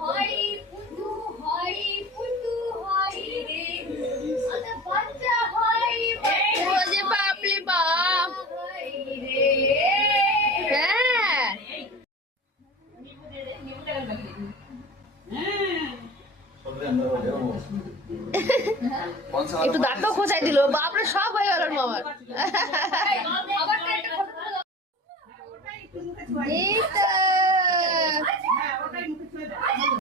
হয় পুটু হয় পুটু হয় রে আচ্ছা বাচ্চা হয় ওরে বাপ রে বাপ। রে হ্যাঁ একটু দাঁতও খোঁচাই দিল, বাপরে সব হয়ে গেল মামার। আবার একটা ফটো